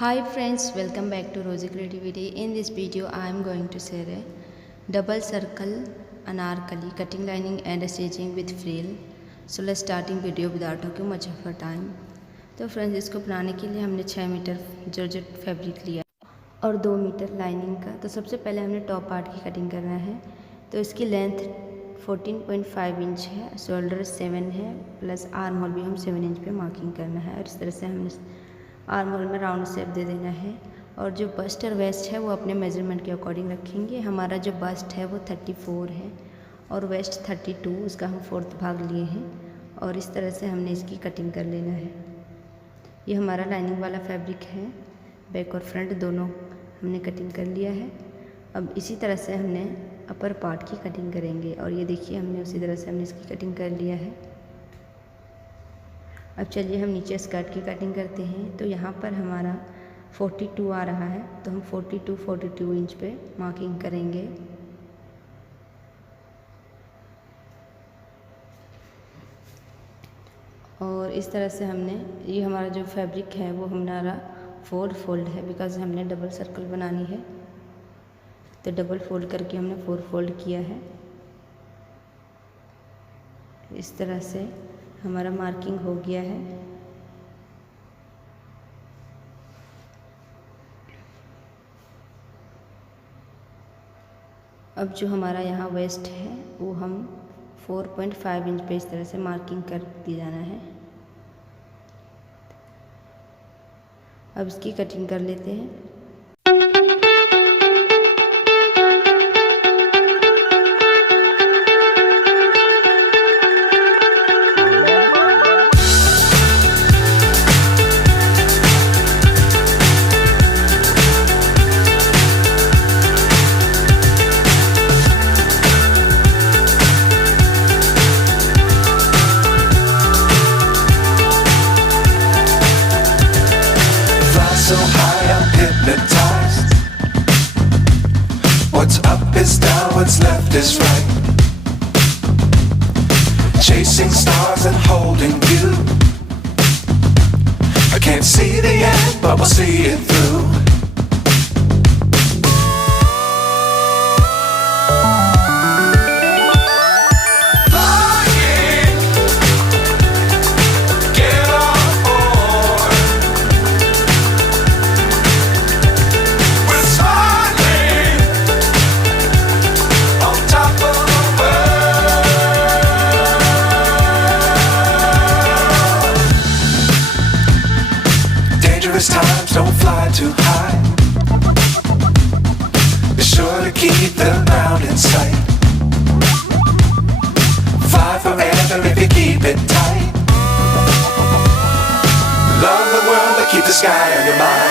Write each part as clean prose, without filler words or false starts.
Hi friends, welcome back to Rosey Creativity. In this video I am going to share a double circle anarkali cutting lining and stitching with frill. So let's starting video without taking much of our time. तो फ्रेंड्स इसको बनाने के लिए हमने 6 metre georgette fabric लिया और 2 metre lining का। तो सबसे पहले हमने टॉप पार्ट की कटिंग करना है। तो इसकी लेंथ 14.5 इंच है, शोल्डर 7 है, प्लस आर्म होल भी हम 7 इंच पे मार्किंग करना है। और इस तरह से हमने आर्म होल में राउंड शेप दे देना है। और जो बस्ट और वेस्ट है वो अपने मेजरमेंट के अकॉर्डिंग रखेंगे। हमारा जो बस्ट है वो 34 है और वेस्ट 32, उसका हम 4th भाग लिए हैं। और इस तरह से हमने इसकी कटिंग कर लेना है। ये हमारा लाइनिंग वाला फैब्रिक है, बैक और फ्रंट दोनों हमने कटिंग कर लिया है। अब इसी तरह से हमने अपर पार्ट की कटिंग करेंगे। और ये देखिए हमने उसी तरह से हमने इसकी कटिंग कर लिया है। अब चलिए हम नीचे स्कर्ट की कटिंग करते हैं। तो यहाँ पर हमारा 42 आ रहा है, तो हम 42 इंच पे मार्किंग करेंगे। और इस तरह से हमने ये हमारा जो फैब्रिक है वो हमारा 4 फोल्ड है, बिकॉज हमने डबल सर्कल बनानी है। तो डबल फोल्ड करके हमने 4 फोल्ड किया है। इस तरह से हमारा मार्किंग हो गया है। अब जो हमारा यहाँ वेस्ट है वो हम 4.5 इंच पे इस तरह से मार्किंग कर दी जाना है। अब इसकी कटिंग कर लेते हैं। So high I'm hypnotized. What's up is down, what's left is right. Chasing stars and holding you. I can't see the end, but we'll see it through. Times don't fly too high. Be sure to keep the ground in sight. Fly forever if you keep it tight. Love the world but keep the sky on your mind.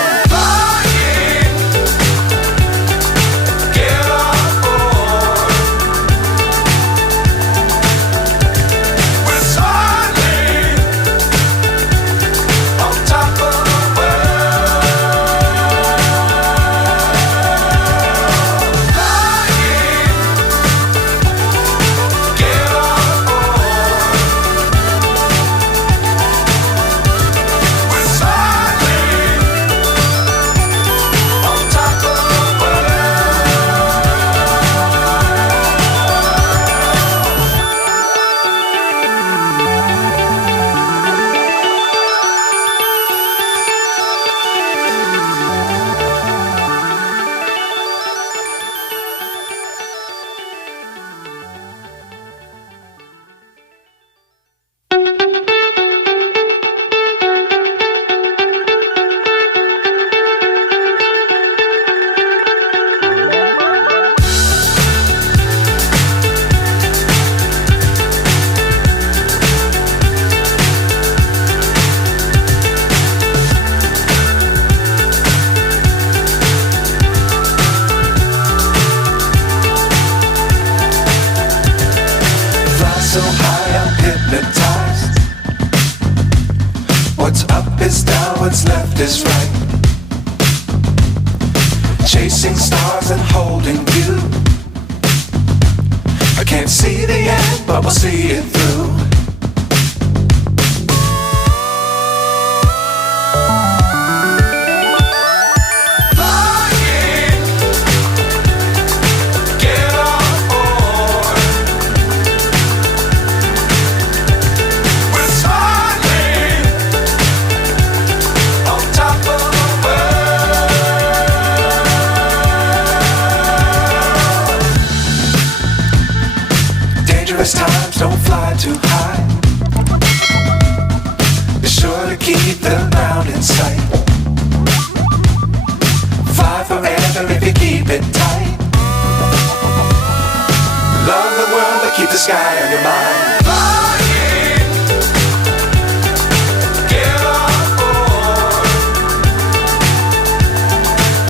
So high I'm hypnotized. What's up is down, what's left is right. Chasing stars and holding you. I can't see the end, but we'll see it through. dangerous times, don't fly too high. Be sure to keep the ground in sight. Fly forever if you keep it tight. Love the world, but keep the sky on your mind.